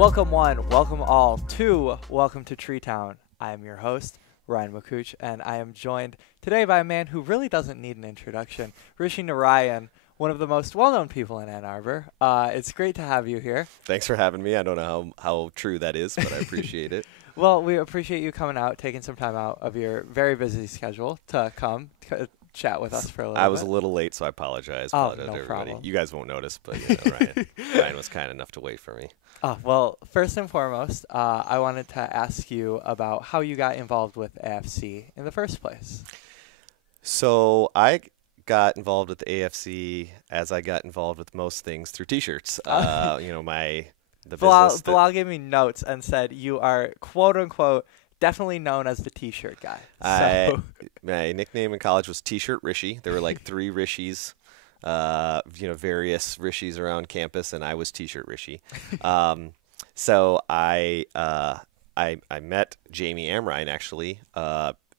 Welcome one, welcome all to Welcome to Tree Town. I am your host, Ryan McCooch, and I am joined today by a man who really doesn't need an introduction, Rishi Narayan, one of the most well-known people in Ann Arbor. It's great to have you here. Thanks for having me. I don't know how true that is, but I appreciate it. Well, we appreciate you coming out, taking some time out of your very busy schedule to come chat with us for a little bit. I was a little late, so I apologize. Oh, Apologize no to everybody. problem. You guys won't notice, but Ryan was kind enough to wait for me. Well, first and foremost, I wanted to ask you about how you got involved with AFC in the first place. So I got involved with the AFC as I got involved with most things through T-shirts. The business. Bilal gave me notes and said you are quote unquote definitely known as the T-shirt guy. My nickname in college was T-shirt Rishi. There were like three Rishis. Various Rishis around campus, and I was T-shirt Rishi. So I met Jamie Amrine actually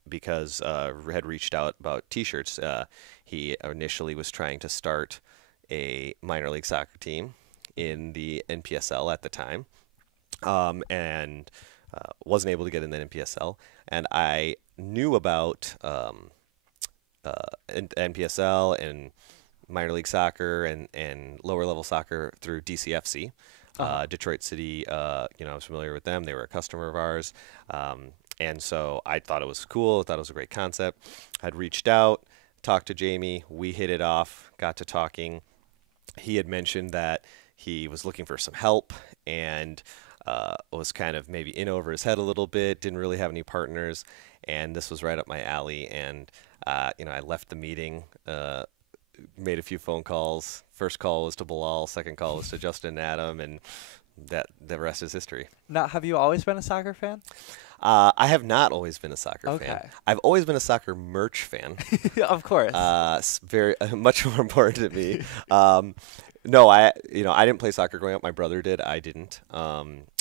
because had reached out about T-shirts. He initially was trying to start a minor league soccer team in the NPSL at the time, and wasn't able to get in the NPSL. And I knew about NPSL and minor league soccer and lower level soccer through DCFC, Detroit City. I was familiar with them. They were a customer of ours. And so I thought it was cool. I thought it was a great concept. I'd reached out, talked to Jamie. We hit it off, got to talking. He had mentioned that he was looking for some help and was kind of maybe in over his head a little bit, didn't really have any partners. And this was right up my alley. And, I left the meeting, made a few phone calls. First call was to Bilal, second call was to Justin and Adam, and the rest is history. Now, have you always been a soccer fan? I have not always been a soccer fan. I've always been a soccer merch fan. Of course. Very much more important to me. No, I didn't play soccer growing up. My brother did. I didn't.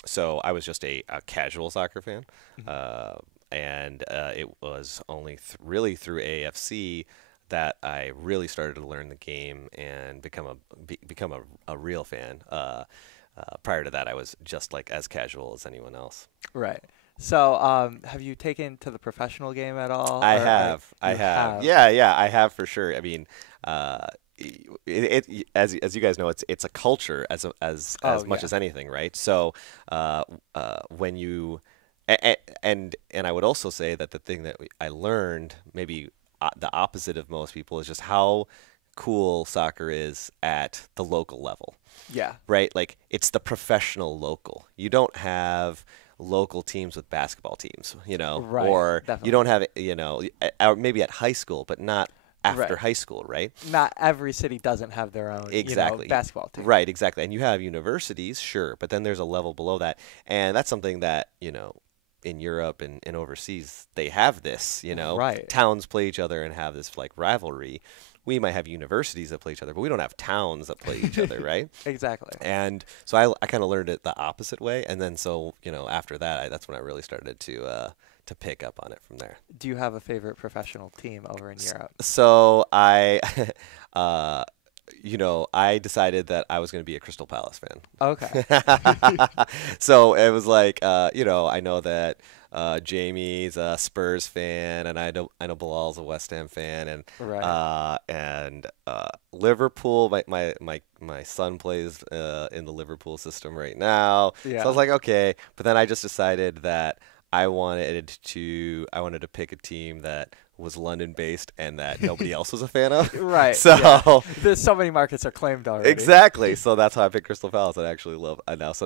So I was just a casual soccer fan. And it was only really through AFC that I really started to learn the game and become a real fan. Prior to that, I was just like as casual as anyone else. Right. So, have you taken to the professional game at all? I have. Yeah, I have for sure. I mean, as you guys know, it's a culture as much as anything, right? So, when you and I would also say that the thing that I learned, maybe the opposite of most people, is just how cool soccer is at the local level. Yeah. Right? Like, it's the professional local. You don't have local teams with basketball teams, right, or definitely. You don't have, maybe at high school, but not after high school, right? Not every city doesn't have their own basketball team. Right, exactly. And you have universities, sure, but then there's a level below that. And that's something that, in Europe and overseas, they have this, Right. Towns play each other and have this like rivalry. We might have universities that play each other, but we don't have towns that play each other, right? Exactly. And so I kind of learned it the opposite way. And then so, after that, that's when I really started to pick up on it from there. Do you have a favorite professional team over in Europe? So I decided that I was going to be a Crystal Palace fan. Okay. So it was like, I know that Jamie's a Spurs fan, and I know Bilal's a West Ham fan, and right. and Liverpool. My son plays in the Liverpool system right now. Yeah. So I was like, okay, but then I just decided that I wanted to pick a team that was London based and that nobody else was a fan of. Right. So yeah. There's so many markets are claimed already. Exactly. So that's how I picked Crystal Palace. I actually love. So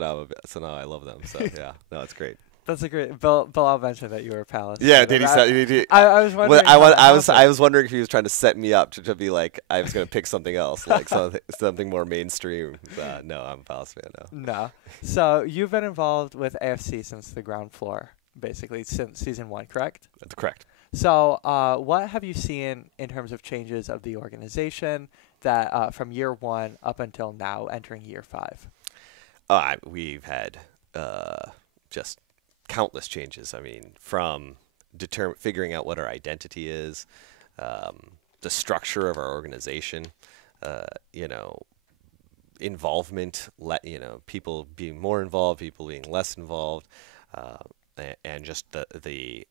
now I love them. So yeah, no, it's great. That's a great. Bilal mentioned that you were a Palace. Yeah, did he say? I was wondering. I was wondering if he was trying to set me up to be like I was going to pick something else, like something more mainstream. No, I'm a Palace fan now. No. So you've been involved with AFC since the ground floor, basically since season 1, correct? That's correct. So what have you seen in terms of changes of the organization that from year 1 up until now, entering year 5? We've had just countless changes. I mean, from figuring out what our identity is, the structure of our organization, involvement, people being more involved, people being less involved, and just the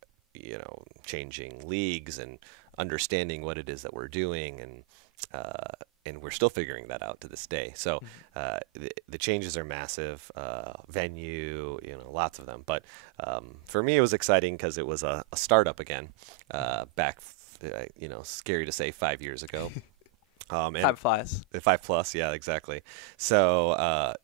changing leagues and understanding what it is that we're doing, and we're still figuring that out to this day. So the changes are massive. Venue, lots of them. But for me, it was exciting because it was a startup again, back, scary to say 5 years ago. Time flies. 5+, yeah, exactly. So,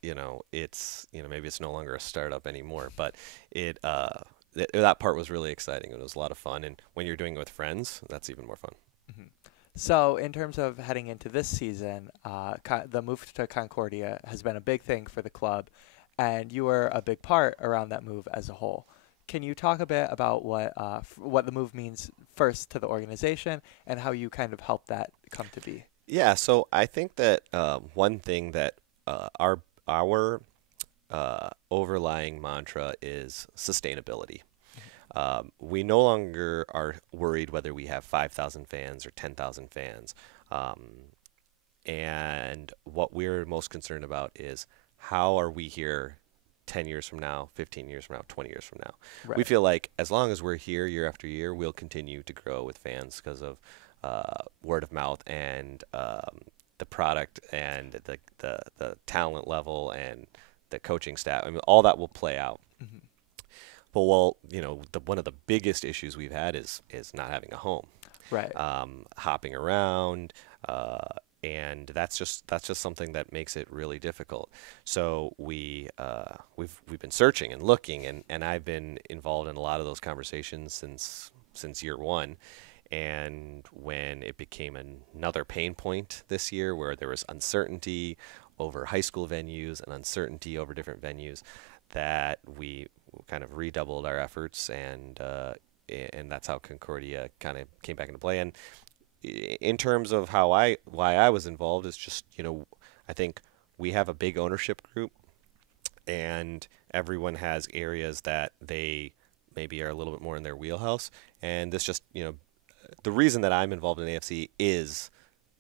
it's, maybe it's no longer a startup anymore, but that part was really exciting. It was a lot of fun. And when you're doing it with friends, that's even more fun. Mm-hmm. So in terms of heading into this season, the move to Concordia has been a big thing for the club, and you were a big part around that move as a whole. Can you talk a bit about what the move means first to the organization and how you kind of helped that come to be? Yeah, so I think that one thing that our overlying mantra is sustainability. We no longer are worried whether we have 5,000 fans or 10,000 fans. And what we're most concerned about is how are we here 10 years from now, 15 years from now, 20 years from now. Right. We feel like as long as we're here year after year, we'll continue to grow with fans because of word of mouth and the product and the talent level and the coaching staff. I mean, all that will play out. Mm-hmm. But one of the biggest issues we've had is not having a home, right? Hopping around, and that's just something that makes it really difficult. So we've been searching and looking, and I've been involved in a lot of those conversations since year one. And when it became another pain point this year, where there was uncertainty over high school venues and uncertainty over different venues, that we kind of redoubled our efforts, and that's how Concordia kind of came back into play. And in terms of why I was involved is just, I think we have a big ownership group, and everyone has areas that they maybe are a little bit more in their wheelhouse. And this just, the reason that I'm involved in AFC is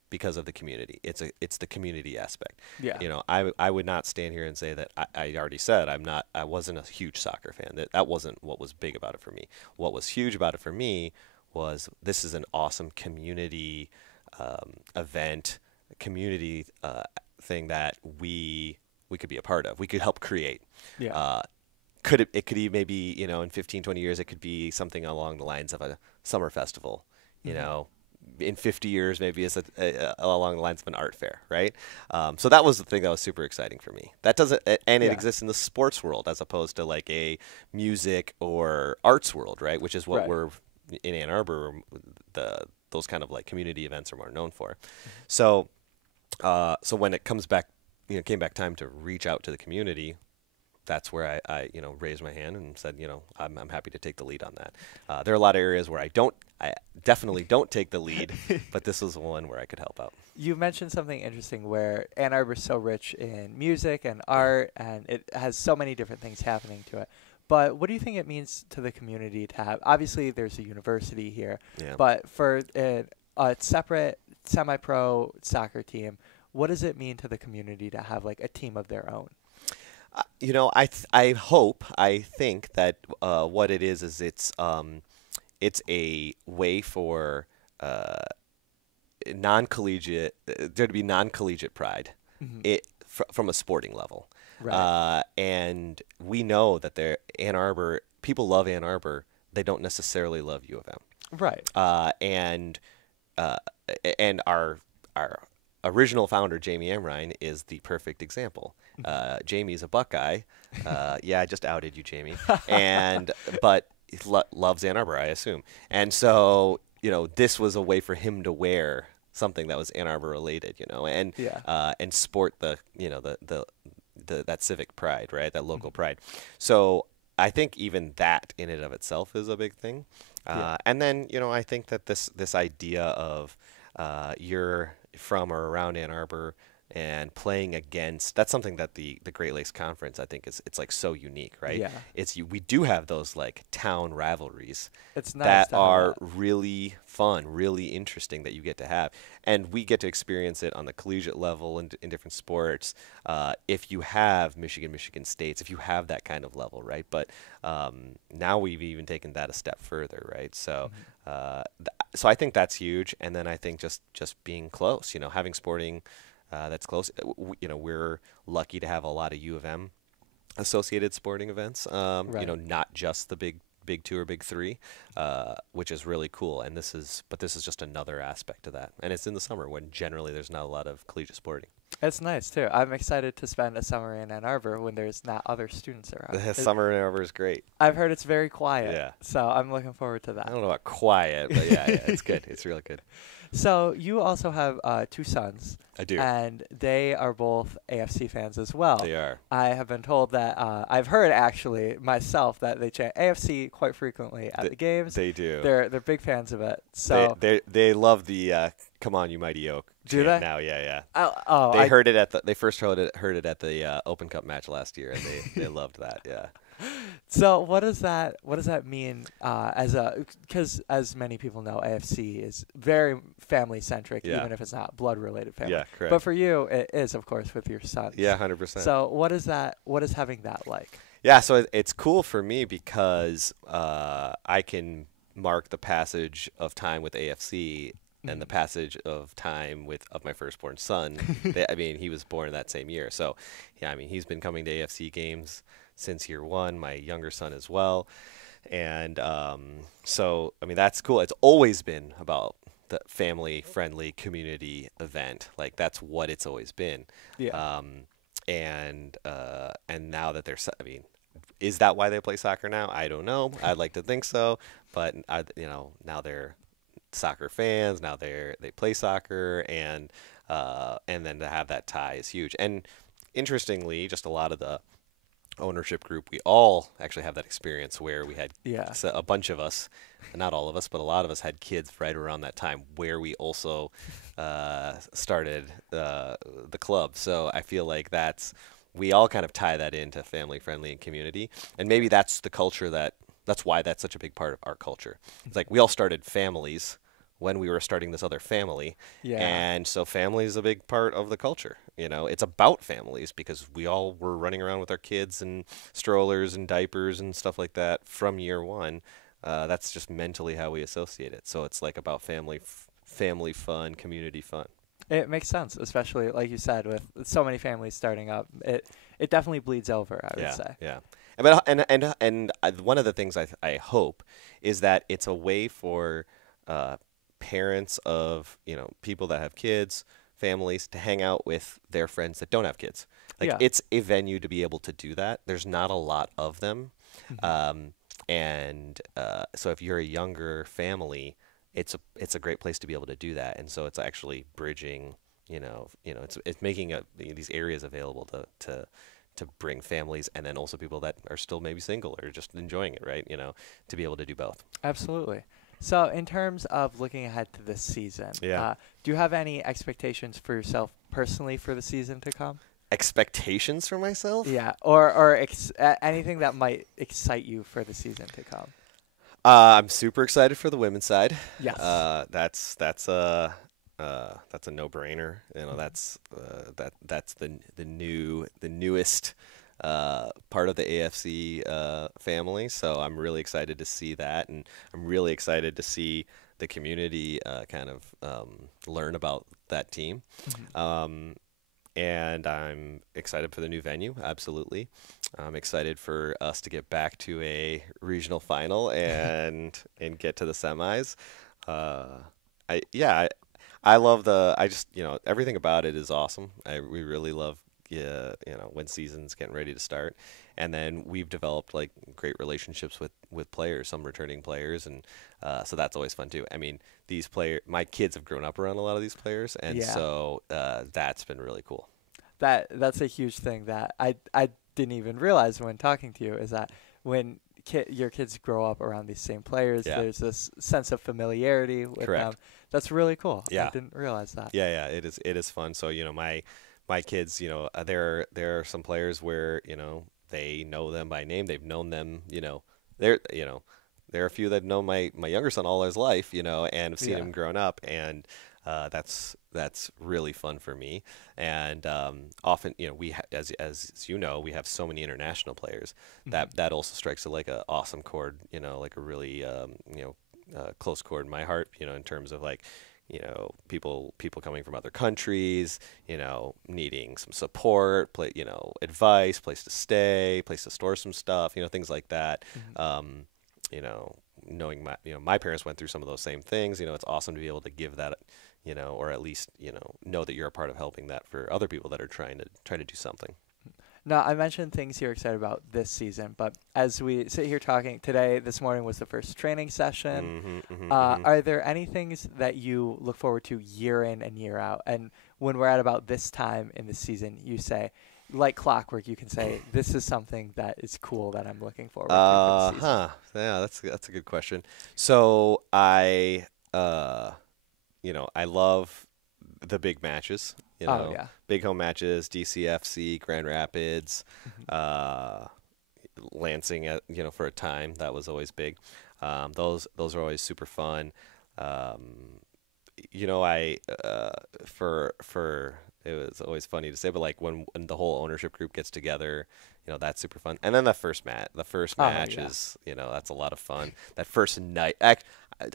because of the community. It's the community aspect. Yeah. I would not stand here and say that I already said I wasn't a huge soccer fan. That wasn't what was big about it for me. What was huge about it for me was this is an awesome community event, community thing that we could be a part of. We could help create. Yeah. It could be maybe, in 15, 20 years, it could be something along the lines of a summer festival, in 50 years, maybe it's along the lines of an art fair, right? So that was the thing that was super exciting for me. That doesn't, and it exists in the sports world as opposed to like a music or arts world, right? Which is what we're in Ann Arbor. Those kind of like community events are more known for. So when it comes back, came back time to reach out to the community, that's where I raised my hand and said, I'm happy to take the lead on that. There are a lot of areas where I definitely don't take the lead, but this was one where I could help out. You mentioned something interesting where Ann Arbor is so rich in music and art, and it has so many different things happening to it. But what do you think it means to the community to have? Obviously, there's a university here, but for a separate semi-pro soccer team, what does it mean to the community to have like a team of their own? I think that what it is it's a way for non-collegiate there to be non-collegiate pride from a sporting level. Right. And we know that Ann Arbor, people love Ann Arbor. They don't necessarily love U of M. Right. And our original founder, Jamie Amrine, is the perfect example. Jamie's a Buckeye. I just outed you, Jamie. But he loves Ann Arbor, I assume. And so, this was a way for him to wear something that was Ann Arbor related, and sport that civic pride, right? That local pride. So I think even that in and of itself is a big thing. And then, I think that this idea of you're from or around Ann Arbor, and playing against, that's something that the Great Lakes Conference, I think, it's like so unique, right? Yeah. We do have those like town rivalries It's nice that to have are that. really fun, really interesting that you get to have. And we get to experience it on the collegiate level in different sports. If you have Michigan States, if you have that kind of level, right? But now we've even taken that a step further, right? So, Mhm. so I think that's huge. And then I think just being close, having sporting that's close. We're lucky to have a lot of U of M associated sporting events. Right. Not just the big two or big three, which is really cool. And this is just another aspect of that. And it's in the summer when generally there's not a lot of collegiate sporting. It's nice too. I'm excited to spend a summer in Ann Arbor when there's not other students around. The summer in Ann Arbor is great. I've heard it's very quiet. Yeah. So I'm looking forward to I that. don't know about quiet, but yeah, it's good. It's really good. So you also have two sons, I do. and they are both AFC fans as well. They are. I have been told that I've heard actually myself that they chant AFC quite frequently at the games. They do. They're big fans of it. So they love the "Come on, you mighty oak" do chant they? now. Yeah. I Heard it at they first heard it at the Open Cup match last year, and they loved that. Yeah. So what does that mean because as many people know, AFC is very family centric, Yeah. even if it's not blood related family. Yeah, correct. But for you, it is, of course, with your sons. Yeah, 100%. So what is that? What is having that like? Yeah, so it's cool for me because I can mark the passage of time with AFC and the passage of time of my firstborn son. He was born that same year. So, yeah, he's been coming to AFC games since year one, my younger son as well. And so, that's cool. It's always been about the family-friendly community event. Like, that's what it's always been. Yeah. And now that is that why they play soccer now? I don't know. I'd like to think so, but now they're soccer fans. Now they play soccer, and then to have that tie is huge. And interestingly, just a lot of the ownership group, we all actually have that experience where we had a bunch of us, not all of us, but a lot of us had kids right around that time where we also started the club. So I feel like we all kind of tie that into family friendly and community, and maybe that's the culture that's why that's such a big part of our culture. It's like we all started families when we were starting this other family. Yeah. And so family is a big part of the culture. It's about families because we all were running around with our kids and strollers and diapers and stuff like that from year one. That's just mentally how we associate it. So it's like about family fun, community fun. It makes sense, especially like you said, with so many families starting up. It definitely bleeds over, I would say. Yeah. And one of the things I hope is that it's a way for parents of people that have kids, families, to hang out with their friends that don't have kids. Like it's a venue to be able to do that. There's not a lot of them, and so if you're a younger family, it's a great place to be able to do that. And so it's actually bridging. It's making these areas available to bring families and then also people that are still maybe single or just enjoying it, right? To be able to do both. Absolutely. So in terms of looking ahead to this season, do you have any expectations for yourself personally for the season to come? Expectations for myself? Yeah, or anything that might excite you for the season to come. I'm super excited for the women's side. Yes. That's a no-brainer. That's the newest part of the AFC family. So I'm really excited to see that, and I'm really excited to see the community kind of learn about that team. And I'm excited for the new venue, absolutely. I'm excited for us to get back to a regional final and get to the semis. I love everything about it is awesome. We really love when season's getting ready to start. And then we've developed like great relationships with players, some returning players, and so that's always fun too. My kids have grown up around a lot of these players, and so that's been really cool. That's a huge thing that I didn't even realize when talking to you, is that when your kids grow up around these same players, there's this sense of familiarity with them. That's really cool. I didn't realize that. Yeah, it is fun. So my kids, there are some players where, they know them by name. They've known them, there are a few that know my younger son all his life, and have seen Yeah. him growing up, and that's really fun for me. And often, as you know, we have so many international players Mhm. that also strikes like a awesome chord, like a really close chord in my heart, in terms of like, people coming from other countries, needing some support, advice, place to stay, place to store some stuff, things like that. Mhm. Um, you know, knowing my parents went through some of those same things, it's awesome to be able to give that, or at least, know that you're a part of helping that for other people that are trying to do something. Now, I mentioned things you're excited about this season, but as we sit here talking today, this morning was the first training session. Mm-hmm. Are there any things that you look forward to year in and year out? And when we're at about this time in the season, you say, like clockwork, you can say, this is something that is cool that I'm looking forward to for the season. Yeah, that's a good question. So I love the big matches, Oh, yeah. big home matches, DCFC, Grand Rapids, Mhm. uh, Lansing for a time. That was always big. Those are always super fun. Um, I for it was always funny to say, but like when the whole ownership group gets together, that's super fun. And then the first Oh, match yeah. is, that's a lot of fun. That first night, I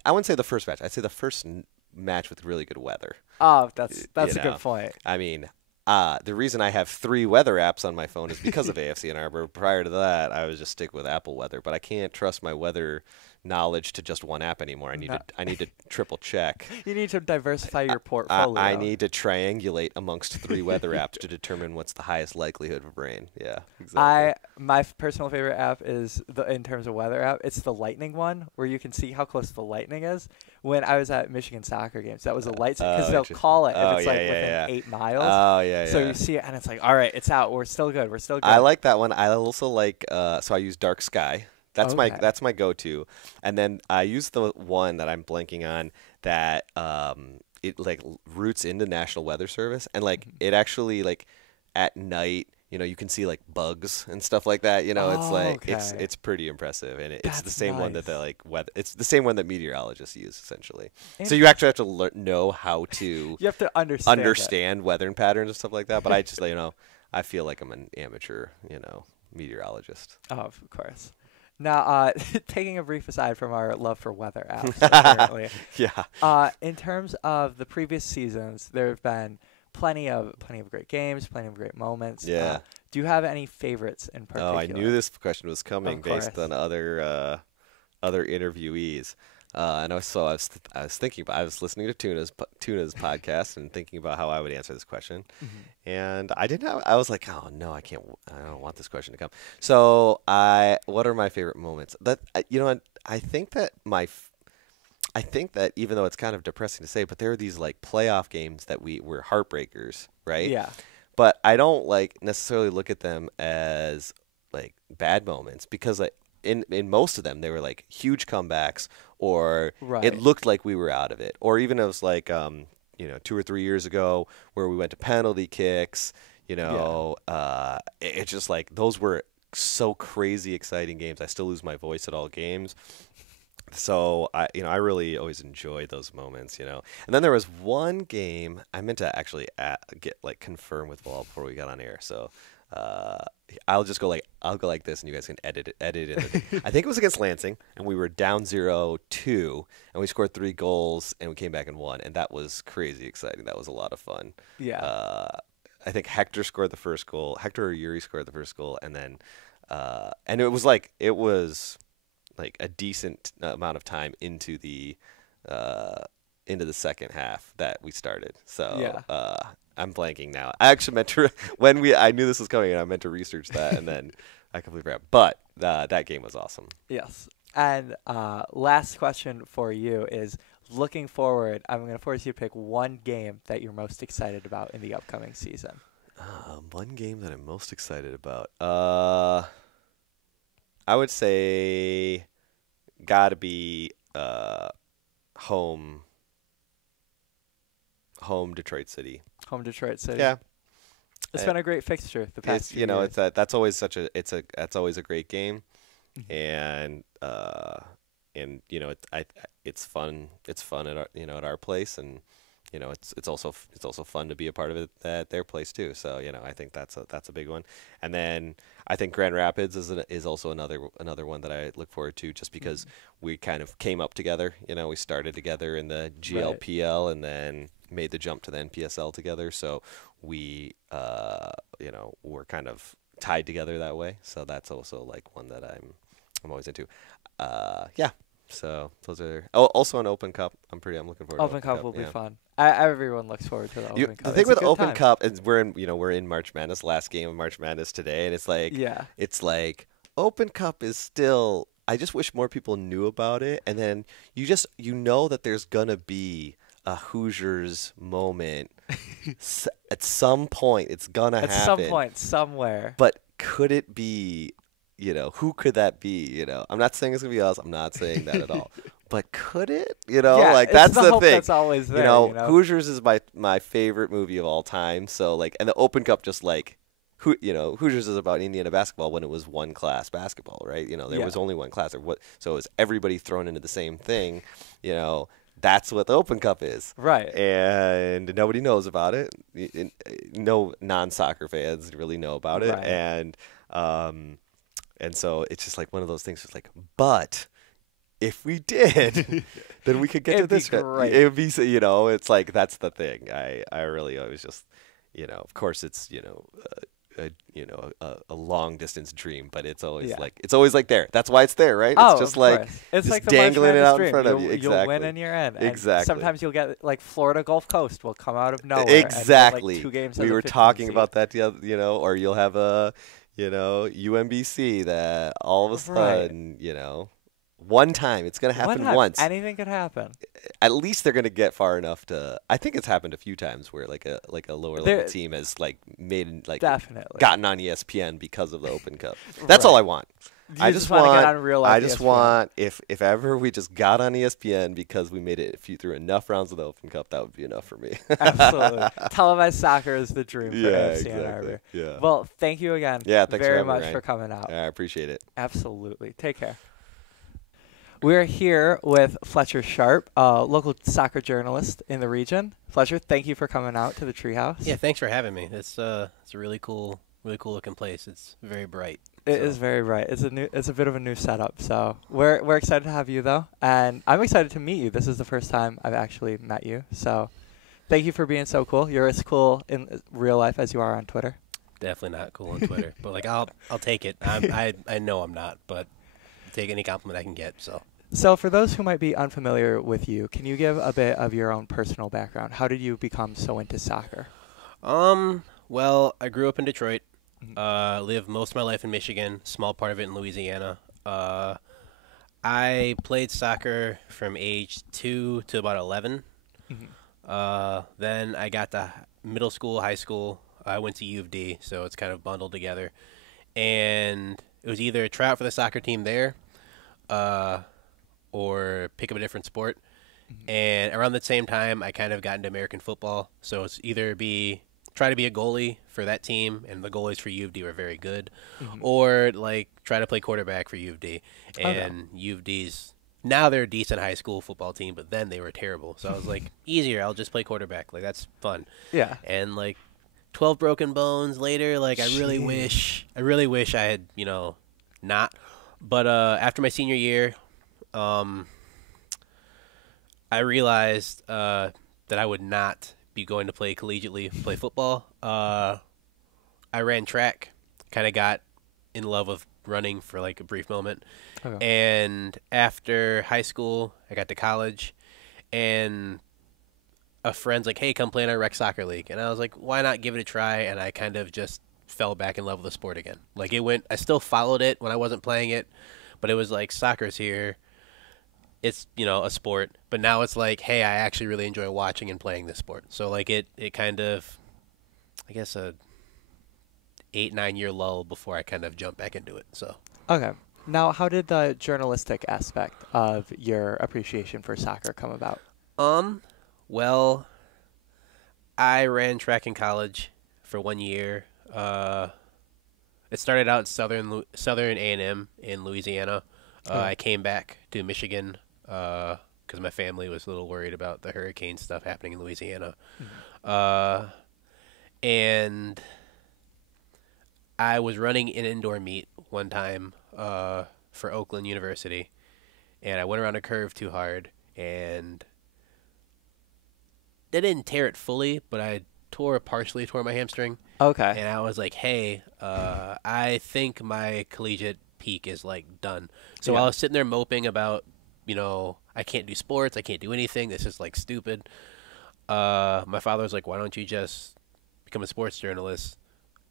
wouldn't say the first match. I'd say the first match with really good weather. Oh, y- that's you a good know, point. I mean, the reason I have 3 weather apps on my phone is because of AFC Ann Arbor. Prior to that, I was just stick with Apple Weather, but I can't trust my weather knowledge to just one app anymore. No. I need to triple check. You need to diversify your I portfolio. need to triangulate amongst 3 weather apps to determine what's the highest likelihood of rain. Yeah, exactly. My personal favorite app is in terms of weather app. It's the lightning one where you can see how close the lightning is. When I was at Michigan soccer games, that was a light because Oh, they'll interesting. call it if Oh, it's yeah, like yeah, within yeah. 8 miles. Oh, yeah, So yeah. you see it and it's like, all right, it's out. We're still good. We're still I good. like that one. I also like so I use Dark Sky. Okay. That's my go-to. And then I use the one that I'm blanking on that it like roots into National Weather Service, and like Mhm. it actually like at night, you can see like bugs and stuff like that. It's Oh, like okay. it's pretty impressive, and it's the That's same one that nice. it's the same one that meteorologists use essentially. So you actually Interesting. have to know how to You have to understand it. understand weather patterns and stuff like that. But I just I feel like I'm an amateur, meteorologist. Oh, of course. Now, taking a brief aside from our love for weather apps, apparently, Yeah. in terms of the previous seasons, there have been plenty of great games, plenty of great moments. Yeah. Do you have any favorites in Oh, I knew particular? this question was Of coming based course. on other interviewees. And I was thinking about, I was listening to Tuna's podcast and thinking about how I would answer this question. Mhm. And I was like, oh no, I don't want this question to come. So what are my favorite moments? What, I think that I think that even though it's kind of depressing to say, but there are these like playoff games that were heartbreakers, right? Yeah. But I don't like necessarily look at them as like bad moments because like in most of them they were like huge comebacks, or it Right. looked like we were out of it, or even it was like 2 or 3 years ago where we went to penalty kicks. Yeah. It's just like those were so crazy exciting games. I still lose my voice at all games. So I really always enjoy those moments. And then there was one game I meant to actually get like confirm with Val before we got on air. So uh, I'll go like this, and you guys can edit in. I think it was against Lansing, and we were down 0-2, and we scored 3 goals, and we came back and won, and that was crazy exciting. That was a lot of fun. Yeah. Uh, I think Hector scored the first goal. Hector or Yuri scored the first goal, and then and it was like a decent amount of time uh, into the second half that we started. So Yeah. I'm blanking now. I actually meant to I knew this was coming, and I meant to research that, and then I completely forgot. But that game was awesome. Yes. And last question for you is looking forward, I'm going to force you to pick one game that you're most excited about in the upcoming season. One game that I'm most excited about. I would say gotta be home home Detroit City. Home Detroit City. Yeah, It's been a great fixture the past few years. That's always that's always a great game, and it's fun. It's fun at at our place, and it's also fun to be a part of it at their place too. So I think that's a big one. And then I think Grand Rapids is also another one that I look forward to, just because we kind of came up together. We started together in the GLPL and then made the jump to the NPSL together. So we we're kind of tied together that way. So that's also like one that I'm always into. Yeah. So those are also an Open Cup. I'm looking forward to Open Cup will be fun. Everyone looks forward to the Open Cup. The thing with Open Cup is we're in March Madness, last game of March Madness today, and it's like Open Cup is still. I just wish more people knew about it, and then you know that there's gonna be a Hoosiers moment at some point. It's gonna happen at some point somewhere. But could it be? Who could that be? I'm not saying it's going to be us. I'm not saying that at all. But could it? That's the thing. That's always there. Hoosiers is my favorite movie of all time. So, and the Open Cup just Hoosiers is about Indiana basketball when it was one class basketball, right? There was only one class. So it was everybody thrown into the same thing. That's what the Open Cup is. Right. And nobody knows about it. No non-soccer fans really know about it. Right. And so it's just like one of those things. It's like, but if we did, then we could get to this. Great. It would be, it's like that's the thing. I really always just, of course it's, a long distance dream, but it's always like there. That's why it's there, right? It's just like it's like the dangling it out dream. in front of you. Exactly. You'll win and you're in. And exactly. Sometimes you'll get like Florida Gulf Coast will come out of nowhere. Exactly. And 2 games. We were talking about that the other, or you'll have a. UMBC that all of a sudden, one time. It's going to happen once. Anything could happen. At least they're going to get far enough to. I think it's happened a few times where like a lower level team has definitely gotten on ESPN because of the Open Cup. That's all I want. I just want to get on real life. I just want if ever we just got on ESPN because we made it through enough rounds of the Open Cup, that would be enough for me. Absolutely. Televised soccer is the dream for exactly. Ann Arbor. Yeah. Well, thank you again. Yeah, thanks very for much me, for coming out. I appreciate it. Absolutely. Take care. We're here with Fletcher Sharpe, a local soccer journalist in the region. Fletcher, thank you for coming out to the Treehouse. Yeah, thanks for having me. It's a really cool looking place. It's very bright. It is very bright. It's a bit of a new setup. So we're excited to have you though, and I'm excited to meet you. This is the first time I've actually met you. So thank you for being so cool. You're as cool in real life as you are on Twitter. Definitely not cool on Twitter, but I'll take it. I know I'm not, but I'll take any compliment I can get. So for those who might be unfamiliar with you, can you give a bit of your own personal background? How did you become so into soccer? Well, I grew up in Detroit. Lived most of my life in Michigan, small part of it in Louisiana. I played soccer from age 2 to about 11. Then I got to middle school, high school. I went to U of D, so it's kind of bundled together. And it was either try out for the soccer team there or pick up a different sport. And around the same time, I kind of got into American football. So it's either try to be a goalie for that team, and the goalies for U of D were very good, or try to play quarterback for U of D. And U of D's now they're a decent high school football team, but then they were terrible. So I was like, easier, I'll just play quarterback. That's fun. Yeah. And 12 broken bones later, I really wish I had not. But after my senior year, I realized that I would not be going to play collegiately, play football. I ran track, kind of got in love with running for a brief moment. Okay. And after high school, I got to college, and a friend's like, hey, come play in our rec soccer league. And I was like, why not give it a try? And I kind of just fell back in love with the sport again. I still followed it when I wasn't playing it, but it was soccer's here. It's, a sport, but now it's hey, I actually really enjoy watching and playing this sport. So it kind of, I guess, a 8-9 year lull before I kind of jumped back into it. So okay. Now, how did the journalistic aspect of your appreciation for soccer come about? Well, I ran track in college for 1 year. It started out at Southern A&M in Louisiana. I came back to Michigan because my family was a little worried about the hurricane stuff happening in Louisiana. And I was running an indoor meet one time for Oakland University, and I went around a curve too hard, and they didn't tear it fully, but I partially tore my hamstring. Okay. And I was like, hey, I think my collegiate peak is like done. So I was sitting there moping about, I can't do sports, I can't do anything, this is like stupid. My father was like, why don't you just become a sports journalist?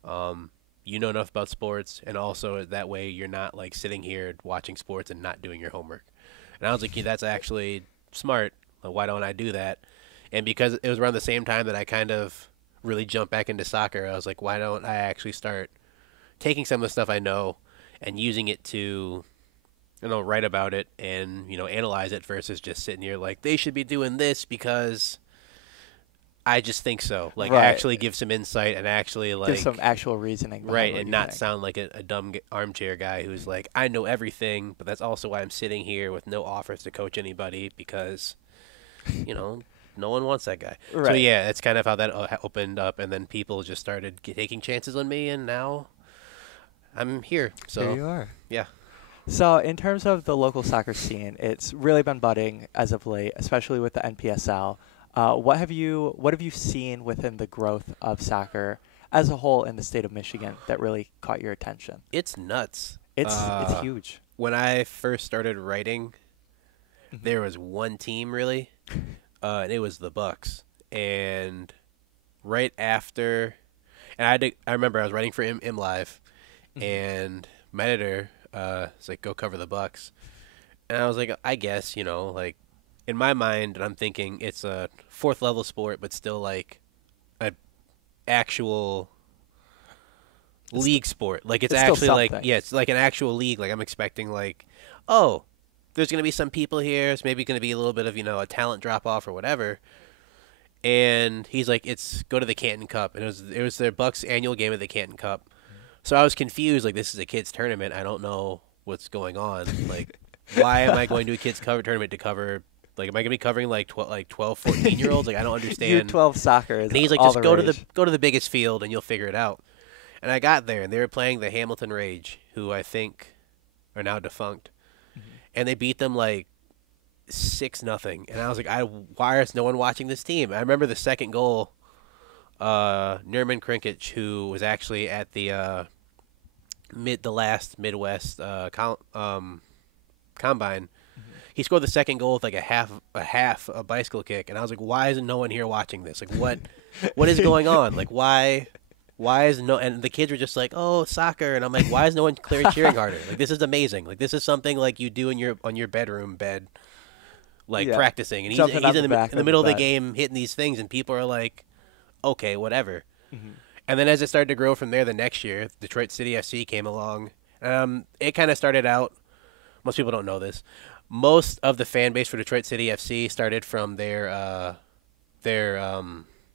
You know enough about sports, and also that way you're not like sitting here watching sports and not doing your homework. And I was like, yeah, that's actually smart. Like, why don't I do that? And because it was around the same time that I kind of really jumped back into soccer, I was like, why don't I actually start taking some of the stuff I know and using it to, write about it and, analyze it versus just sitting here like, they should be doing this because I just think so. Like, Right. actually give some insight and actually, like... Give some actual reasoning. Right, and not sound like a dumb armchair guy who's like, I know everything, but that's also why I'm sitting here with no offers to coach anybody because, no one wants that guy. Right. So, yeah, that's kind of how that opened up, and then people just started taking chances on me, and now I'm here. So Here you are. Yeah. So in terms of the local soccer scene, it's really been budding as of late, especially with the NPSL. What have you seen within the growth of soccer as a whole in the state of Michigan that really caught your attention? It's nuts. It's huge. When I first started writing, there was one team really, and it was the Bucks. And right after, and I remember I was writing for M Live, and my editor was like, "Go cover the Bucks," and I was like, "I guess, like." In my mind, I'm thinking it's a fourth level sport, but still like an actual league sport. Like it's actually like, yeah, it's like an actual league. Like I'm expecting like, oh, there's going to be some people here. It's maybe going to be a little bit of, a talent drop off or whatever. And he's like, go to the Canton Cup. And it was their Bucks annual game at the Canton Cup. So I was confused. Like, this is a kids tournament. I don't know what's going on. Like, why am I going to a kids tournament to cover? Like, am I gonna be covering like 12, 14-year-olds? Like, I don't understand. U12 soccer is. And he's like, all just go to the biggest field and you'll figure it out. And I got there and they were playing the Hamilton Rage, who I think are now defunct, and they beat them like 6-0. And I was like, why is no one watching this team? I remember the second goal. Nerman Krinkich, who was actually at the last Midwest combine. He scored the second goal with like a bicycle kick, and I was like, why isn't no one here watching this? Like, what is going on? Like, why is no? And the kids were just like, oh, soccer, and I'm like, why is no one cheering harder? Like, this is amazing. Like, this is something like you do on your bedroom bed, like practicing, and he's in the middle of the game hitting these things, and people are like, okay, whatever. And then as it started to grow from there, the next year, Detroit City FC came along. It kind of started out. Most people don't know this. Most of the fan base for Detroit City FC started from their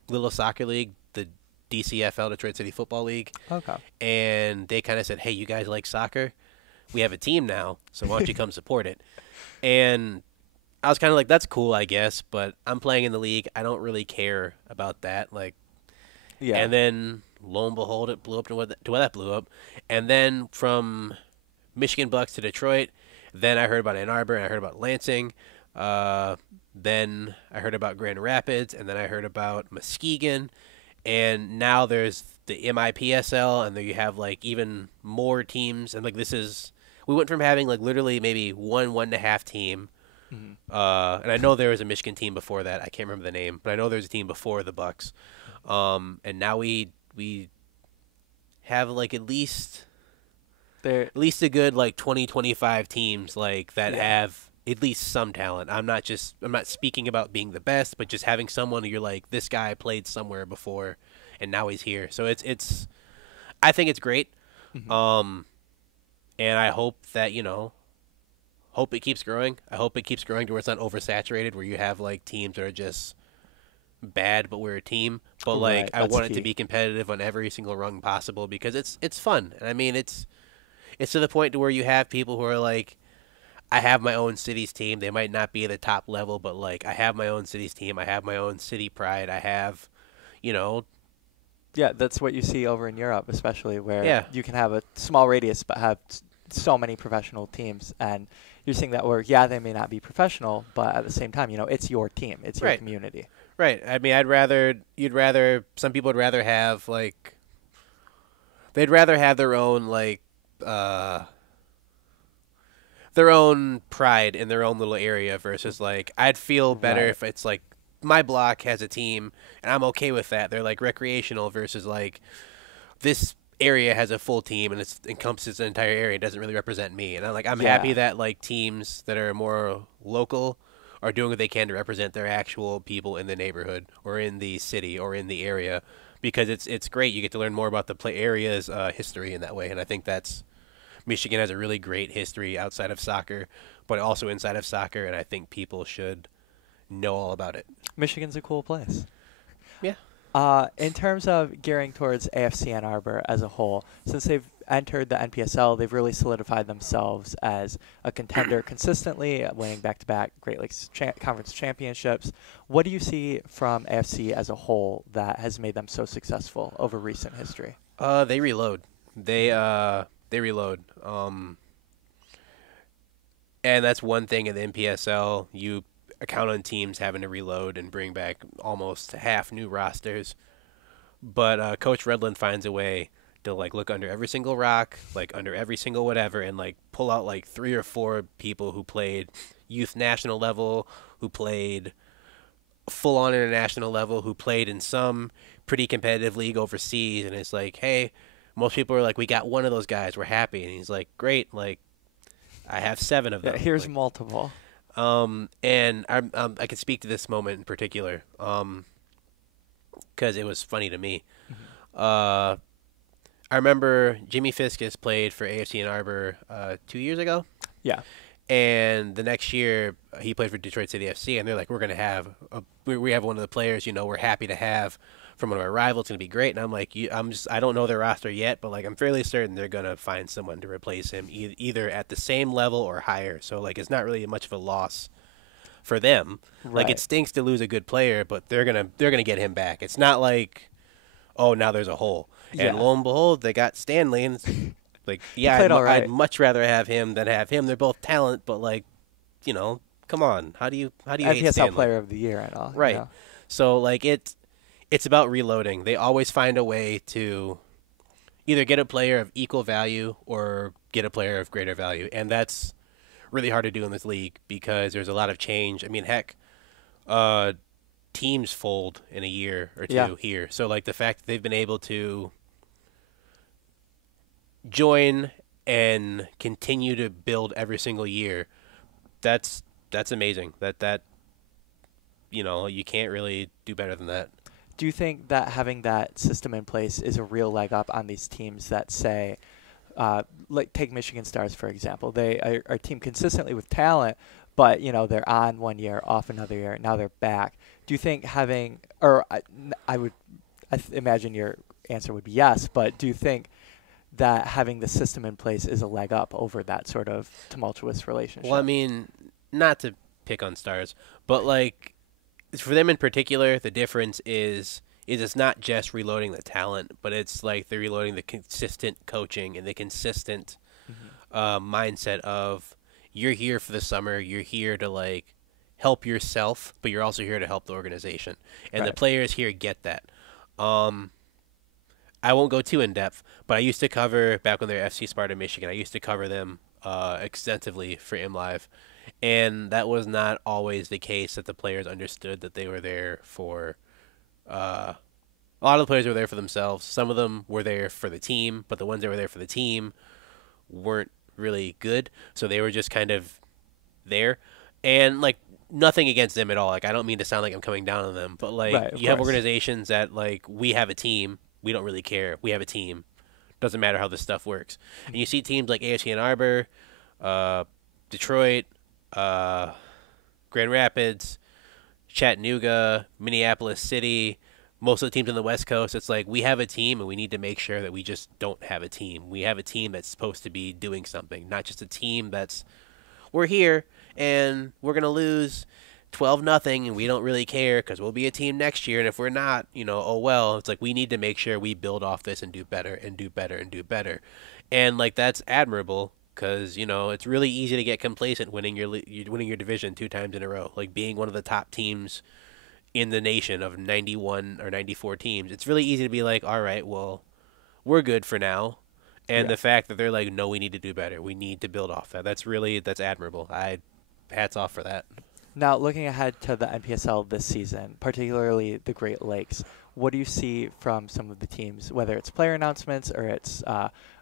little soccer league, the DCFL, Detroit City Football League. Okay. And they kind of said, hey, you guys like soccer? We have a team now, so why don't you come support it? And I was kind of like, that's cool, I guess, but I'm playing in the league. I don't really care about that. Like, yeah. And then, lo and behold, it blew up to where that blew up. And then from Michigan Bucks to Detroit, then I heard about Ann Arbor, and I heard about Lansing. Then I heard about Grand Rapids, and then I heard about Muskegon. And now there's the NPSL, and there you have, like, even more teams. And, like, we went from having, like, literally maybe 1.5 team. And I know there was a Michigan team before that. I can't remember the name, but I know there's a team before the Bucks. And now we have, like, at least a good like 20-25 teams like that have at least some talent. I'm not speaking about being the best, but just having someone who you're like, this guy played somewhere before and now he's here. So it's I think it's great. And I hope that, hope it keeps growing. I hope it keeps growing to where it's not oversaturated, where you have like teams that are just bad, but we're a team. But Right, like I that's want it key. to be competitive on every single rung possible because it's fun. And I mean it's to the point to where you have people who are like, I have my own city's team. They might not be at the top level, but like I have my own city's team. I have my own city pride. I have, you know, Yeah, that's what you see over in Europe, especially where yeah, you can have a small radius but have so many professional teams. And you're seeing that where, yeah, they may not be professional, but at the same time, it's your team, it's your right, community. right. I mean, some people would rather have like, they'd rather have their own like, uh, their own pride in their own little area versus like, I'd feel better Right. if it's like my block has a team and I'm okay with that. They're like recreational versus like this area has a full team and it encompasses an entire area. It doesn't really represent me. And I'm happy Yeah. that like teams that are more local are doing what they can to represent their actual people in the neighborhood or in the city or in the area because it's great. You get to learn more about the play area's history in that way. And I think that's Michigan has a really great history outside of soccer, but also inside of soccer. And I think people should know all about it. Michigan's a cool place. Yeah. In terms of gearing towards AFC Ann Arbor as a whole, since they've entered the NPSL, they've really solidified themselves as a contender consistently, winning back-to-back Great Lakes Conference championships. What do you see from AFC as a whole that has made them so successful over recent history? They reload. They reload. And that's one thing in the NPSL. You count on teams having to reload and bring back almost half new rosters. But Coach Redland finds a way to like look under every single rock, like under every single whatever, and like pull out like 3 or 4 people who played youth national level, who played full on international level, who played in some pretty competitive league overseas. And it's like, hey, most people are like, we got one of those guys, we're happy. And he's like, great, like I have 7 of them. Yeah, here's Like, multiple. and I can speak to this moment in particular, because it was funny to me. I remember Jimmy Fiskus played for AFC Ann Arbor 2 years ago, Yeah. and the next year he played for Detroit City FC, and they're like, we're gonna have we have one of the players, we're happy to have from one of our rivals. It's gonna be great. And I'm like, I don't know their roster yet, but like I'm fairly certain they're gonna find someone to replace him either at the same level or higher. So like it's not really much of a loss for them. Like Right. it stinks to lose a good player, but they're gonna get him back. It's not like, oh, now there's a hole. Yeah. And lo and behold, they got Stanley, and it's like, yeah, played all right. I'd much rather have him than have him. They're both talent, but like, come on, how do you hate NPSL Stanley? Player of the Year and all. Right. So like it's about reloading. They always find a way to either get a player of equal value or get a player of greater value, and that's really hard to do in this league because there's a lot of change. I mean, heck, teams fold in a year or two Yeah. here. So like the fact that they've been able to join and continue to build every single year, that's amazing. That you can't really do better than that. Do you think that having that system in place is a real leg up on these teams that say, like take Michigan Stars for example, they are a team consistently with talent, but they're on one year, off another year, now they're back. Do you think having, or imagine your answer would be yes, but do you think that having the system in place is a leg up over that sort of tumultuous relationship? Well, I mean, not to pick on Stars, but like for them in particular, the difference is it's not just reloading the talent, but it's like they're reloading the consistent coaching and the consistent mindset of you're here for the summer, you're here to like help yourself, but you're also here to help the organization, and the Right. players here get that. I won't go too in depth, but I used to cover back when they were FC Sparta Michigan. I used to cover them extensively for MLive, and that was not always the case that the players understood that they were there for. A lot of the players were there for themselves. Some of them were there for the team, but the ones that were there for the team weren't really good, so they were just kind of there. And like nothing against them at all. Like I don't mean to sound like I'm coming down on them, but like Right, of you have course. organizations that like we have a team. We don't really care. We have a team. Doesn't matter how this stuff works. And you see teams like AFC Ann Arbor, Detroit, Grand Rapids, Chattanooga, Minneapolis City, most of the teams on the West Coast. It's like we have a team, and we need to make sure that we just don't have a team. We have a team that's supposed to be doing something, not just a team that's we're here and we're gonna lose 12-0, and we don't really care because we'll be a team next year. And if we're not, oh well. It's like we need to make sure we build off this and do better and do better and do better. And like that's admirable because it's really easy to get complacent winning your division 2 times in a row, like being one of the top teams in the nation of 91 or 94 teams. It's really easy to be like, all right, well, we're good for now. And the fact that they're like, no, we need to do better. We need to build off that. That's admirable. Hats off for that. Now, looking ahead to the NPSL this season, particularly the Great Lakes, what do you see from some of the teams, whether it's player announcements or it's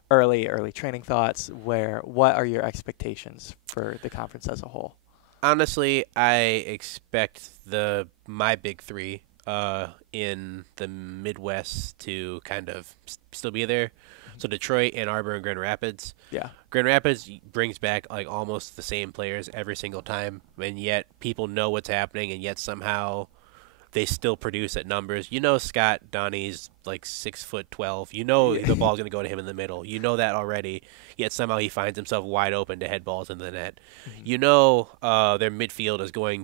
early training thoughts? What are your expectations for the conference as a whole? Honestly, I expect my big 3 in the Midwest to kind of still be there. So Detroit, Ann Arbor, and Grand Rapids. Yeah. Grand Rapids brings back like almost the same players every single time, and yet people know what's happening, and yet somehow they still produce at numbers. Scott Donnie's like 6'12". The ball's going to go to him in the middle. That already. Yet somehow he finds himself wide open to head balls in the net. Mm-hmm. Their midfield is going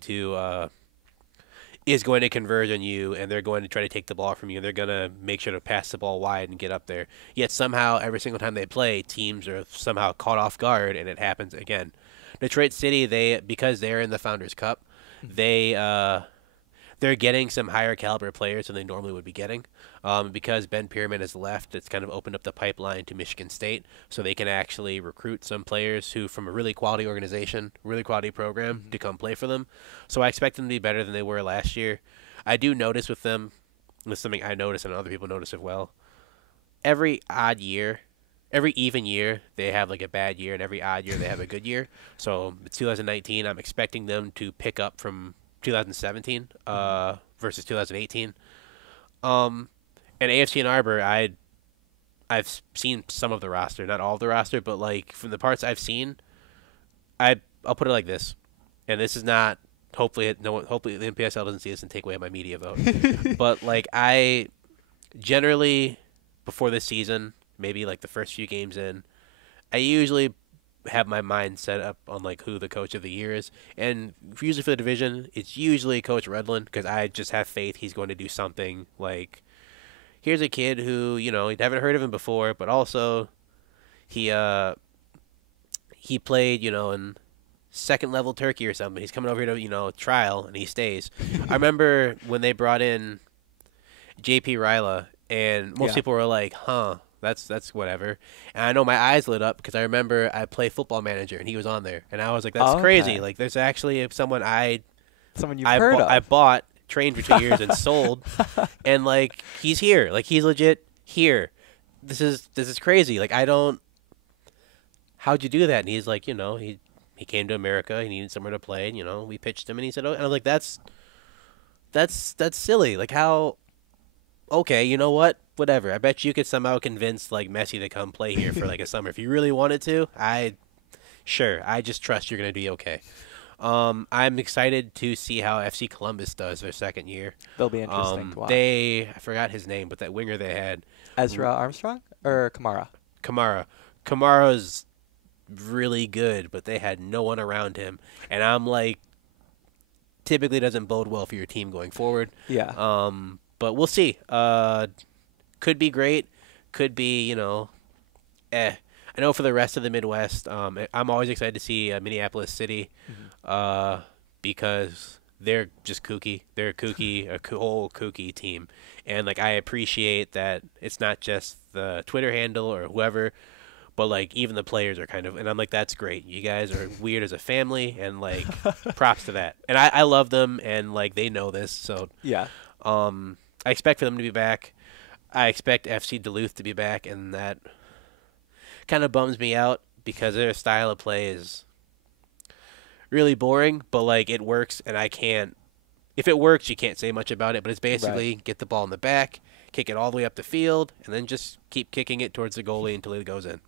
to converge on you, and they're going to try to take the ball from you. They're going to make sure to pass the ball wide and get up there. Yet somehow, every single time they play, teams are somehow caught off guard, and it happens again. Detroit City, because they're in the Founders Cup, they're getting some higher caliber players than they normally would be getting. Because Ben Pierman has left, it's kind of opened up the pipeline to Michigan State, so they can actually recruit some players who, from a really quality organization, really quality program, to come play for them. So I expect them to be better than they were last year. I do notice with them, it's something I notice and other people notice as well, every even year, they have like a bad year, and every odd year they have a good year. So 2019, I'm expecting them to pick up from 2017 versus 2018. And AFC Ann Arbor, I've seen some of the roster, not all of the roster, but like from the parts I've seen, I'll put it like this, and this is not hopefully the NPSL doesn't see this and take away my media vote, but like I generally before this season, maybe like the first few games in, I usually have my mind set up on like who the coach of the year is, and usually for the division it's usually Coach Redlin, because I just have faith he's going to do something. Like, here's a kid who you haven't heard of him before, but also he played in second level Turkey or something. He's coming over here to trial, and he stays. I remember when they brought in JP Ryla, and most people were like, huh, that's whatever. And I know my eyes lit up because I remember I play Football Manager, and he was on there, and I was like, that's crazy. Like, there's actually someone you've heard of. I bought, trained for 2 years, and sold, and like he's here. Like, he's legit here. This is crazy. Like, how'd you do that? And he's like, he came to America. He needed somewhere to play. And, we pitched him, and he said, oh, and I was like, that's silly. Like, how? Okay, you know what? Whatever. I bet you could somehow convince like Messi to come play here for like a summer if you really wanted to. I just trust you're gonna be okay. I'm excited to see how FC Columbus does their second year. They'll be interesting to watch. I forgot his name, but that winger they had, Ezra Armstrong or Kamara. Kamara's really good, but they had no one around him, and I'm like, typically doesn't bode well for your team going forward. Yeah. But we'll see. Could be great. Could be, I know for the rest of the Midwest, I'm always excited to see Minneapolis City, because they're just kooky. They're a whole kooky team. And, like, I appreciate that it's not just the Twitter handle or whoever, but, like, even the players are kind of – and I'm like, that's great. You guys are weird as a family, and, like, props to that. And I love them, and, like, they know this. So, yeah. I expect for them to be back. I expect FC Duluth to be back, and that kind of bums me out because their style of play is really boring, but like it works, and I can't. If it works, you can't say much about it, but it's basically get the ball in the back, kick it all the way up the field, and then just keep kicking it towards the goalie until it goes in.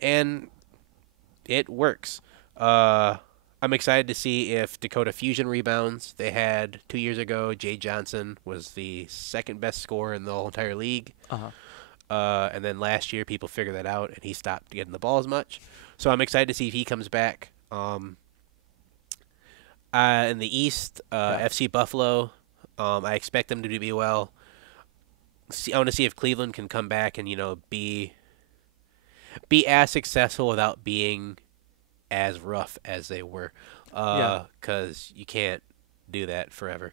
And it works. I'm excited to see if Dakota Fusion rebounds. They had 2 years ago, Jay Johnson was the second best scorer in the whole entire league. Uh-huh. And then last year, people figured that out, and he stopped getting the ball as much. So I'm excited to see if he comes back. In the East, FC Buffalo, I expect them to do well. I want to see if Cleveland can come back and be as successful without being as rough as they were, because you can't do that forever.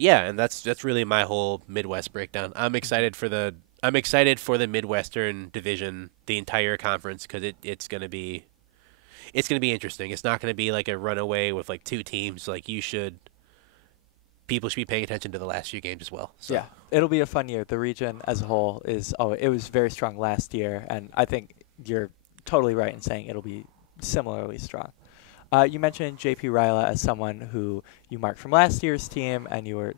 Yeah, and that's really my whole Midwest breakdown. I'm excited for the Midwestern Division, the entire conference, because it's gonna be interesting. It's not gonna be like a runaway with like two teams. Like people should be paying attention to the last few games as well. So. Yeah, it'll be a fun year. The region as a whole it was very strong last year, and I think you're totally right in saying it'll be similarly strong. You mentioned JP Ryla as someone who you marked from last year's team, and you were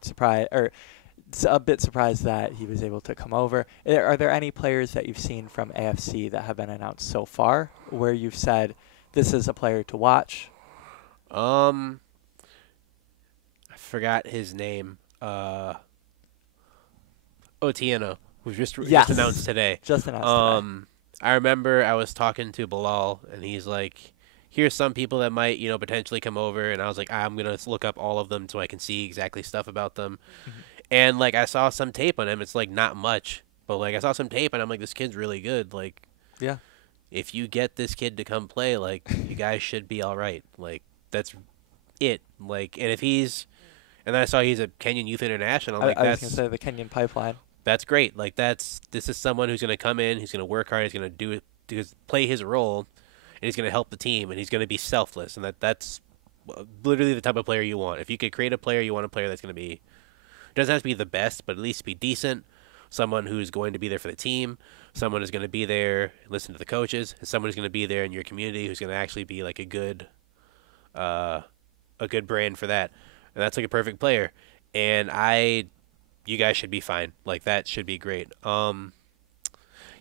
a bit surprised that he was able to come over. Are there any players that you've seen from AFC that have been announced so far where you've said this is a player to watch? I forgot his name. Otieno, who just announced today. Just announced today. I remember I was talking to Bilal, and he's like, here's some people that might, potentially come over. And I was like, I'm going to look up all of them so I can see exactly stuff about them. Mm-hmm. And, like, I saw some tape on him. It's, like, not much. But, like, I saw some tape, and I'm like, this kid's really good. Like, yeah, if you get this kid to come play, like, you guys should be all right. Like, that's it. Like, and if he's – and then I saw he's a Kenyan Youth International. Like, I was going to say the Kenyan pipeline. That's great. Like, this is someone who's going to come in, he's going to work hard, he's going to play his role, and he's going to help the team, and he's going to be selfless. And that's literally the type of player you want. If you could create a player, you want a player that's going to be – doesn't have to be the best, but at least be decent, someone who's going to be there for the team, someone who's going to be there, listen to the coaches, and someone who's going to be there in your community who's going to actually be like a good brand for that. And that's like a perfect player. And you guys should be fine. Like, that should be great. Yeah,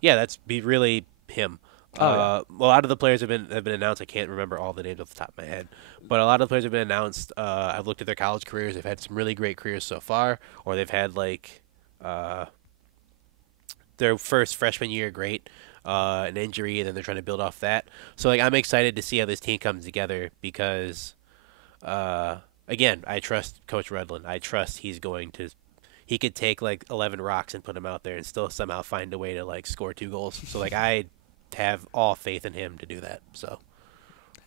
that's be really him. A lot of the players have been announced. I can't remember all the names off the top of my head, but a lot of the players have been announced. I've looked at their college careers. They've had some really great careers so far, or they've had like their first freshman year great, an injury, and then they're trying to build off that. So like, I'm excited to see how this team comes together because, again, I trust Coach Rudlin. I trust he could take like 11 rocks and put them out there and still somehow find a way to like score 2 goals. So like, I have all faith in him to do that. So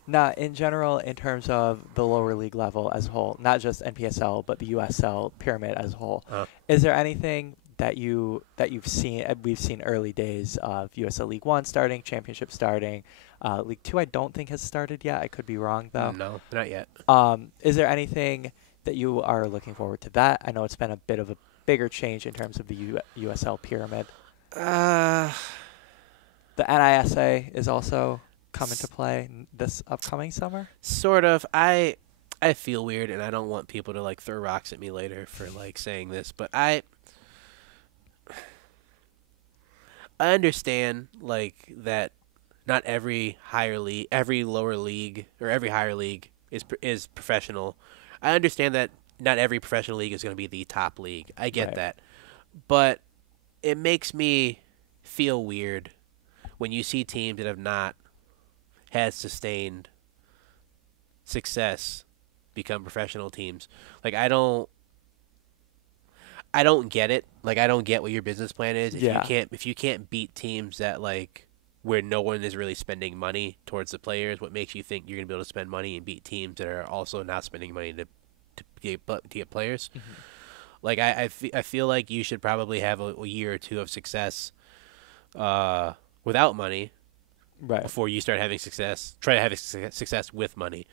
now, in general, in terms of the lower league level as a whole, not just NPSL but the USL pyramid as a whole, is there anything that you've seen? We've seen early days of USL League 1 starting, Championship starting, League 2 I don't think has started yet. I could be wrong though. No, not yet. Is there anything that you are looking forward to that? I know it's been a bit of a bigger change in terms of the USL pyramid. The NISA is also coming to play this upcoming summer. Sort of. I feel weird, and I don't want people to like throw rocks at me later for like saying this, but I understand like that not every lower league or every higher league is professional. I understand that not every professional league is going to be the top league. I get that. But it makes me feel weird when you see teams that have not had sustained success become professional teams. Like, I don't get it. Like, I don't get what your business plan is. If you can't beat teams that like where no one is really spending money towards the players, what makes you think you're going to be able to spend money and beat teams that are also not spending money to get players? Mm-hmm. Like, I feel like you should probably have a year or two of success without money before you start having success. Try to have success with money.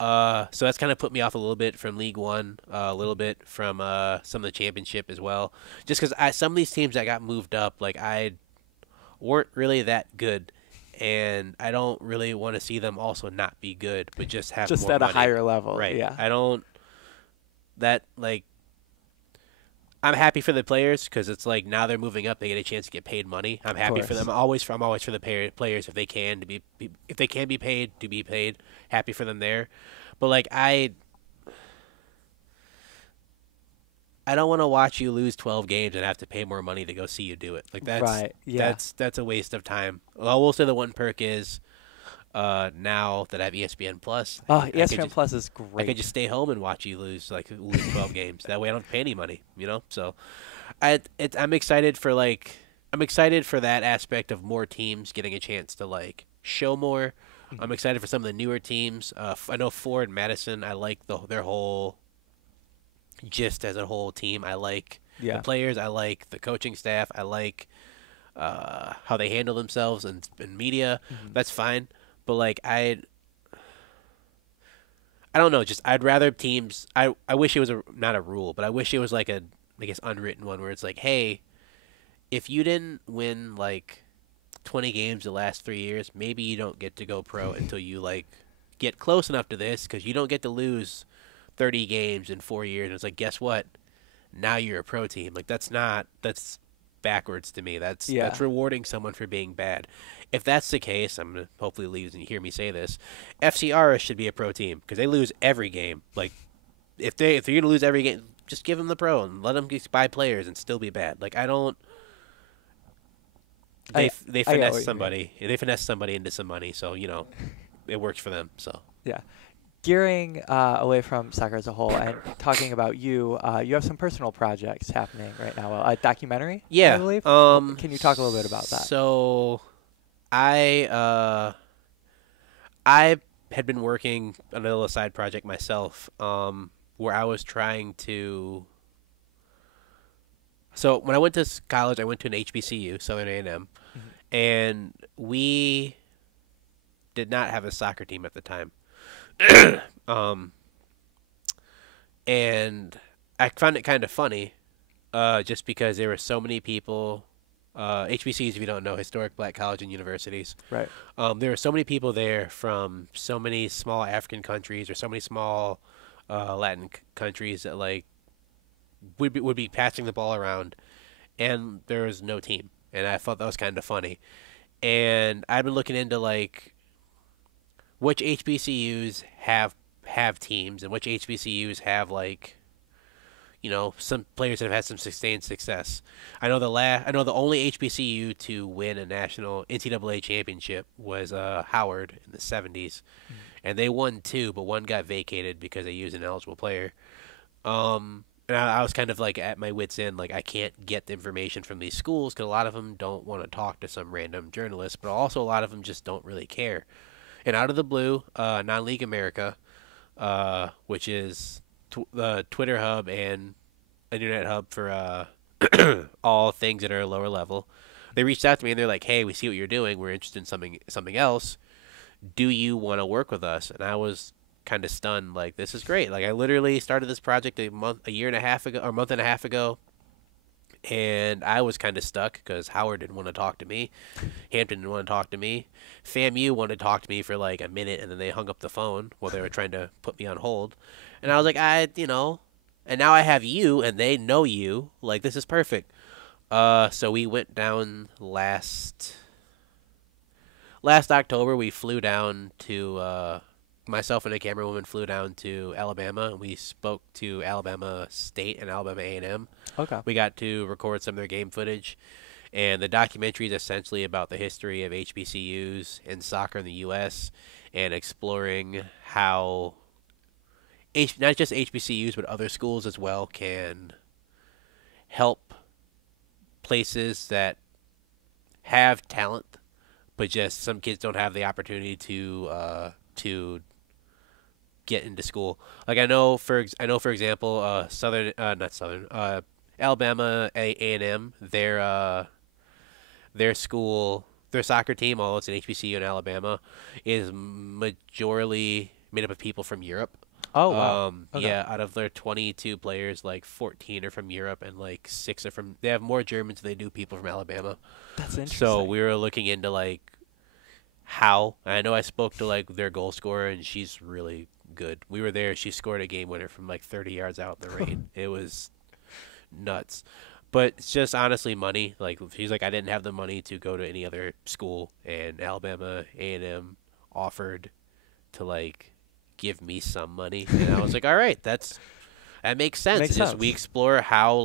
So that's kind of put me off a little bit from League One, a little bit from some of the Championship as well. Just because some of these teams that got moved up, like, weren't really that good, and I don't really want to see them also not be good, but just have more at money. A higher level, right? Yeah, I don't. That like, I'm happy for the players because it's like now they're moving up, they get a chance to get paid money. I'm happy for them. I'm always for the players if they can to if they can be paid to be paid. Happy for them there, but like I don't want to watch you lose 12 games and have to pay more money to go see you do it. Like that's a waste of time. Well, we'll say the one perk is now that I have ESPN Plus. ESPN Plus is great. I could just stay home and watch you lose 12 games. That way I don't pay any money, So I'm excited for that aspect of more teams getting a chance to show more. I'm excited for some of the newer teams. I know Ford, Madison, I like their whole just as a whole team. I like the players. I like the coaching staff. I like how they handle themselves in media. That's fine. But I don't know. Just I'd rather teams. I wish it was not a rule, but I wish it was unwritten one where it's like, hey, if you didn't win 20 games the last 3 years, maybe you don't get to go pro until you get close enough to this, because you don't get to lose 30 games in 4 years. And it's like, guess what? Now you're a pro team. That's backwards to me. That's rewarding someone for being bad. If that's the case, I'm going to hopefully leave and hear me say this. FCR should be a pro team because they lose every game. If they're going to lose every game, just give them the pro and let them buy players and still be bad. I don't. They finesse somebody. They finesse somebody into some money, so it works for them. So yeah. Gearing away from soccer as a whole and talking about you have some personal projects happening right now. A documentary, I believe. Can you talk a little bit about that? So, I had been working on a little side project myself, where I was trying to. So when I went to college, I went to an HBCU, Southern A&M, and we did not have a soccer team at the time. And I found it kind of funny, just because there were so many people, HBCUs, if you don't know, historic black college and universities. Right. There were so many people there from so many small African countries or so many small Latin countries that would be passing the ball around, and there was no team, and I thought that was kind of funny. And I've been looking into which HBCUs have teams and which HBCUs have some players that have had some sustained success. I know the only HBCU to win a national NCAA championship was Howard in the 70s, and they won 2, but one got vacated because they used an eligible player. And I was kind of at my wit's end, I can't get the information from these schools because a lot of them don't want to talk to some random journalist, but also a lot of them just don't really care. And out of the blue, Non-League America, which is the Twitter hub and internet hub for all things that are lower level, they reached out to me and they're like, "Hey, we see what you're doing. We're interested in something else. Do you want to work with us?" And I was kind of stunned. This is great. I literally started this project a month and a half ago, and I was kind of stuck because Howard didn't want to talk to me, Hampton didn't want to talk to me, FAMU wanted to talk to me for a minute, and then they hung up the phone while they were trying to put me on hold, and I was like, and now I have you, and they know you. This is perfect. So we went down last October. We flew down to. Myself and a camerawoman flew down to Alabama, and we spoke to Alabama State and Alabama A&M. Okay. We got to record some of their game footage, and the documentary is essentially about the history of HBCUs and soccer in the U.S. and exploring how not just HBCUs but other schools as well can help places that have talent, but just some kids don't have the opportunity to get into school. I know for example, Alabama A&M, their school, their soccer team, although it's an HBCU in Alabama, is majorly made up of people from Europe. Oh, wow. Okay. Yeah, out of their 22 players, 14 are from Europe and 6 are from. They have more Germans than they do people from Alabama. That's interesting. So we were looking into how. I know I spoke to their goal scorer, and she's really good. We were there. She scored a game winner from 30 yards out in the rain. It was nuts. But it's just honestly money. Like he's like, I didn't have the money to go to any other school, and Alabama A&M offered to like give me some money, and I was like, all right, that makes sense. Makes It's just sense. we explore how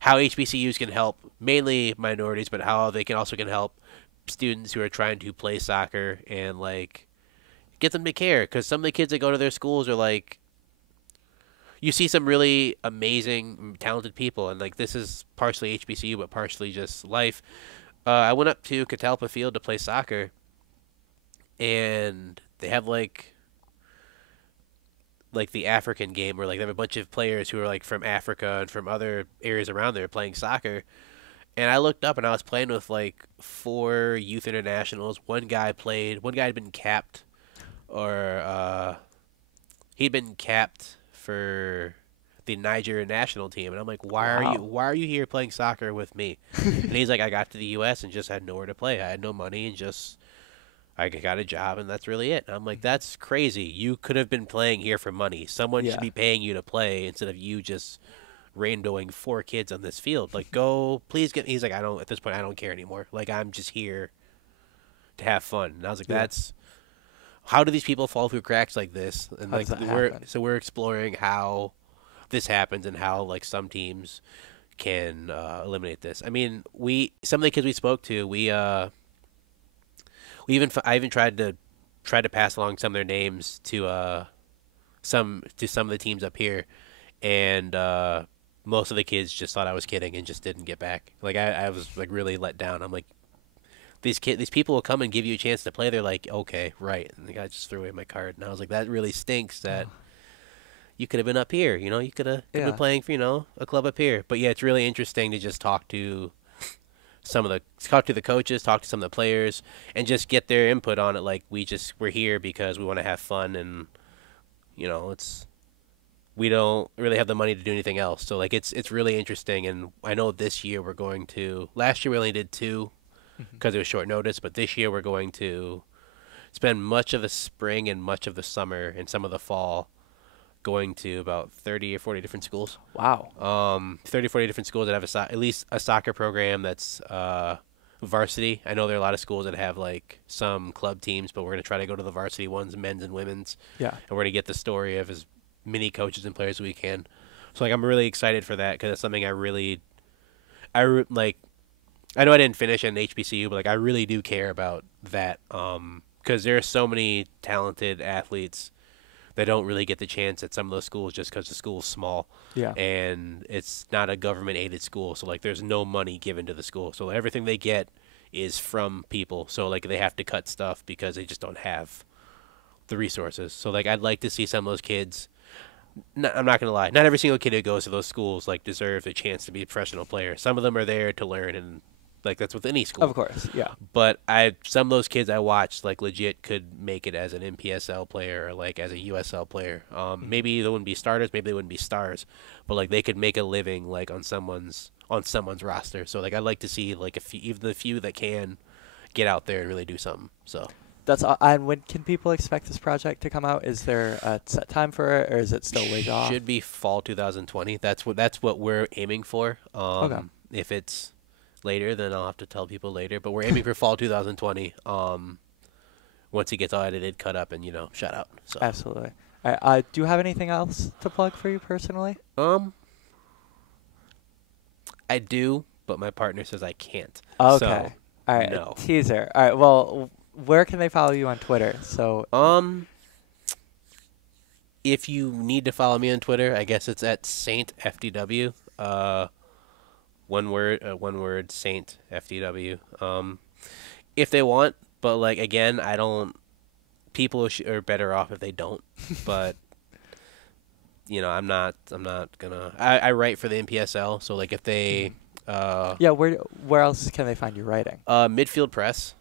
HBCUs can help mainly minorities, but how they can also can help students who are trying to play soccer and like get them to care. Because some of the kids that go to their schools are like, you see some really amazing, talented people, and like this is partially HBCU, but partially just life. I went up to Catalpa Field to play soccer, and they have like the African game where like they have a bunch of players who are like from Africa and from other areas around there playing soccer. And I looked up and I was playing with like 4 youth internationals. One guy had been capped, or he'd been capped for the Nigeria national team. And I'm like, why are you here playing soccer with me? And he's like, I got to the U.S. and just had nowhere to play. I had no money and just I got a job, and that's really it. And I'm like, that's crazy. You could have been playing here for money. Someone should be paying you to play instead of you just rainbowing 4 kids on this field. Like, go, please get. He's like, at this point, I don't care anymore. Like, I'm just here to have fun. And I was like, how do these people fall through cracks like this? And How like, does that happen? we're exploring how this happens and how like some teams can eliminate this. I mean, some of the kids we spoke to, I even tried to pass along some of their names to some of the teams up here, and most of the kids just thought I was kidding and just didn't get back. Like I was like really let down. I'm like, these people will come and give you a chance to play. They're like, okay, right, and the guy just threw away my card, and I was like, that really stinks. That you could have been up here. You could have been playing for a club up here. But yeah, it's really interesting to just talk to the coaches, talk to some of the players, and just get their input on it. Like we're here because we want to have fun, and we don't really have the money to do anything else. So like it's really interesting. And I know this year last year we only did 2 because it was short notice, but this year we're going to spend much of the spring and much of the summer and some of the fall going to about 30 or 40 different schools. Wow. 30, 40 different schools that have at least a soccer program that's varsity. I know there are a lot of schools that have like some club teams, but we're going to try to go to the varsity ones, men's and women's. Yeah. And we're going to get the story of as many coaches and players as we can. So like I'm really excited for that because it's something like. I know I didn't finish at an HBCU, but like I really do care about that because there are so many talented athletes that don't really get the chance at some of those schools just because the school's small. Yeah. And it's not a government-aided school, so like there's no money given to the school. So everything they get is from people. So like they have to cut stuff because they just don't have the resources. So like I'd like to see some of those kids. I'm not gonna lie, not every single kid who goes to those schools like deserves a chance to be a professional player. Some of them are there to learn, and like that's with any school. Of course, yeah. But some of those kids I watched like legit could make it as an NPSL player or like as a USL player. Maybe they wouldn't be starters, maybe they wouldn't be stars, but like they could make a living like on someone's roster. So like I'd like to see like even the few that can get out there and really do something. So That's and when can people expect this project to come out? Is there a set time for it, or is it still ways off? Should be fall 2020. That's what we're aiming for. Okay. If it's later, then I'll have to tell people later. But we're aiming for fall 2020. Once it gets all edited, cut up, and shut out. So. Absolutely. All right, do you have anything else to plug for you personally? I do, but my partner says I can't. Okay. So, all right. no. Teaser. All right. Well, where can they follow you on Twitter? So. If you need to follow me on Twitter, I guess it's at Saint FDW. One word, Saint FDW. If they want, but like again, I don't. People are better off if they don't. But I'm not gonna. I write for the NPSL, so like if they. Yeah. Where else can they find you writing? Midfield Press,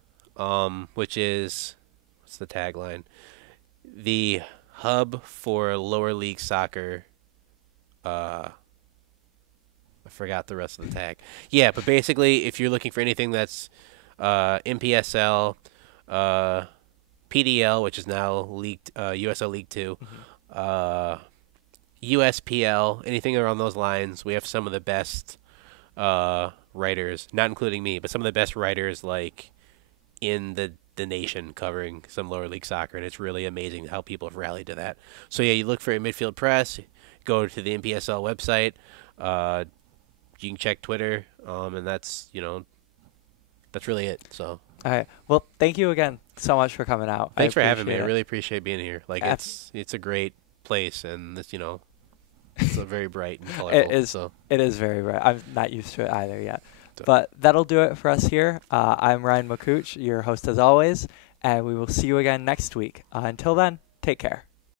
which is what's the tagline? The hub for lower league soccer. I forgot the rest of the tag. Yeah, but basically, if you're looking for anything that's NPSL, PDL, which is now USL League 2, USPL, anything around those lines. We have some of the best writers, not including me, but some of the best writers like in the nation covering some lower league soccer, and it's really amazing how people have rallied to that. So yeah, you look for a Midfield Press, go to the NPSL website, you can check Twitter, and that's that's really it. So All right. Well, thank you again so much for coming out. thanks for having me. appreciate I it. really appreciate being here. Like it's a great place, and it's it's a very bright and colorful. It is. So It is very rare. I'm not used to it either yet. So- But that'll do it for us here. I'm Ryan McCooch, your host as always, and we will see you again next week. Until then, take care.